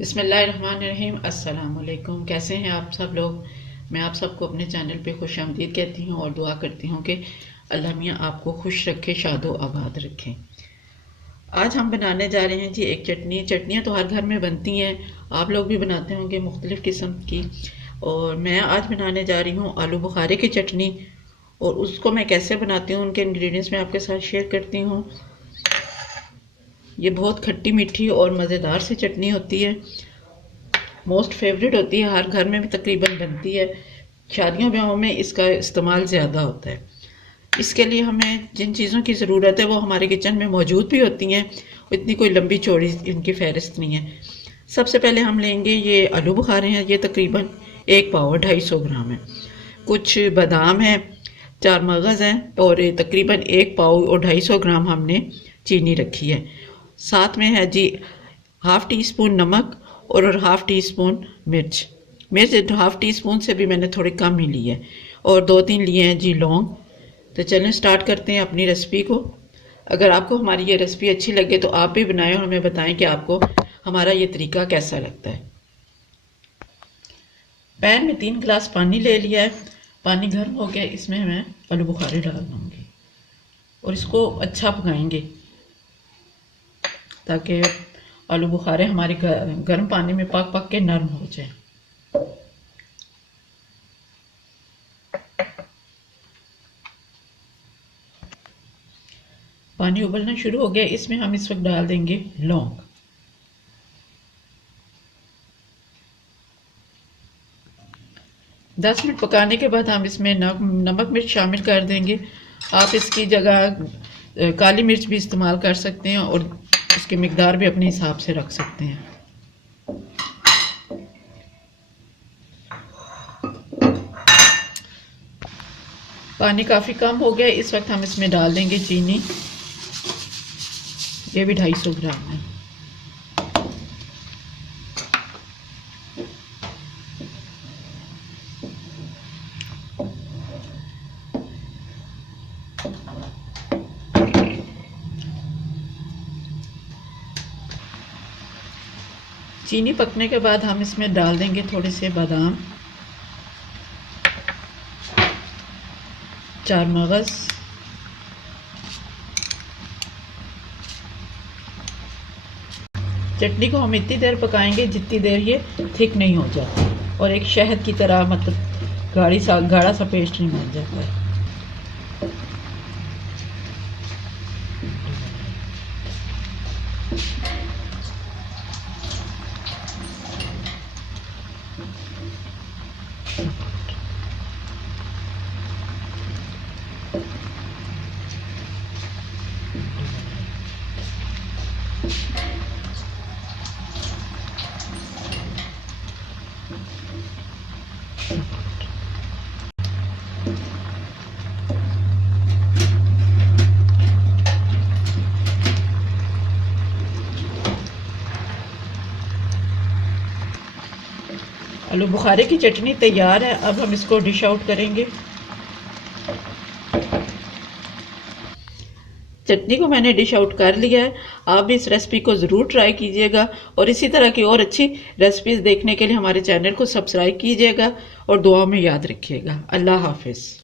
बिस्मिल्लाहिर्रहमानिर्रहीम। अस्सलाम वालेकुम। कैसे हैं आप सब लोग। मैं आप सबको अपने चैनल पे खुश आमदीद कहती हूँ और दुआ करती हूँ कि अल्लाह मियाँ आपको खुश रखे, शादो आबाद रखें। आज हम बनाने जा रहे हैं जी एक चटनी। चटनियाँ तो हर घर में बनती हैं, आप लोग भी बनाते होंगे मुख्तलिफ़ किस्म की। और मैं आज बनाने जा रही हूँ आलू बुखारे की चटनी, और उसको मैं कैसे बनाती हूँ उनके इंग्रेडिएंट्स मैं आपके साथ शेयर करती हूँ। ये बहुत खट्टी मीठी और मज़ेदार सी चटनी होती है, मोस्ट फेवरेट होती है, हर घर में भी तकरीबन बनती है। शादियों ब्याहों में इसका इस्तेमाल ज़्यादा होता है। इसके लिए हमें जिन चीज़ों की ज़रूरत है वो हमारे किचन में मौजूद भी होती हैं, इतनी कोई लंबी चौड़ी इनकी फहरिस्त नहीं है। सबसे पहले हम लेंगे ये आलू बुखारे हैं, ये तकरीबन 1 पाव 250 ग्राम है। कुछ बादाम हैं, 4 मगज़ हैं, और तकरीबन 1 पाव और 250 ग्राम हमने चीनी रखी है। साथ में है जी हाफ़ टी स्पून नमक और हाफ़ टी स्पून मिर्च। मिर्च हाफ़ टी स्पून से भी मैंने थोड़ी कम ही ली है, और 2-3 लिए हैं जी लौंग। तो चलें स्टार्ट करते हैं अपनी रेसिपी को। अगर आपको हमारी ये रेसिपी अच्छी लगे तो आप भी बनाएं और हमें बताएं कि आपको हमारा ये तरीका कैसा लगता है। पैन में 3 गिलास पानी ले लिया है। पानी गर्म हो गया, इसमें मैं आलू बुखारे डाल दूँगी और इसको अच्छा पकाएंगे ताकि आलू बुखारे हमारे गर्म पानी में पक पक के नरम हो जाए। पानी उबलना शुरू हो गया, इसमें हम इस वक्त डाल देंगे लौंग। दस मिनट पकाने के बाद हम इसमें नमक मिर्च शामिल कर देंगे। आप इसकी जगह काली मिर्च भी इस्तेमाल कर सकते हैं और इसकी मिकदार भी अपने हिसाब से रख सकते हैं। पानी काफ़ी कम हो गया, इस वक्त हम इसमें डाल देंगे चीनी। ये भी 250 ग्राम है। चीनी पकने के बाद हम इसमें डाल देंगे थोड़े से बादाम, 4 मगज़, चटनी को हम इतनी देर पकाएंगे जितनी देर ये थिक नहीं हो जाती और एक शहद की तरह, मतलब गाढ़ा सा पेस्ट नहीं बन जाता है। आलू बुखारे की चटनी तैयार है। अब हम इसको डिश आउट करेंगे। चटनी को मैंने डिश आउट कर लिया है। आप भी इस रेसिपी को ज़रूर ट्राई कीजिएगा और इसी तरह की और अच्छी रेसिपीज़ देखने के लिए हमारे चैनल को सब्सक्राइब कीजिएगा और दुआओं में याद रखिएगा। अल्लाह हाफिज़।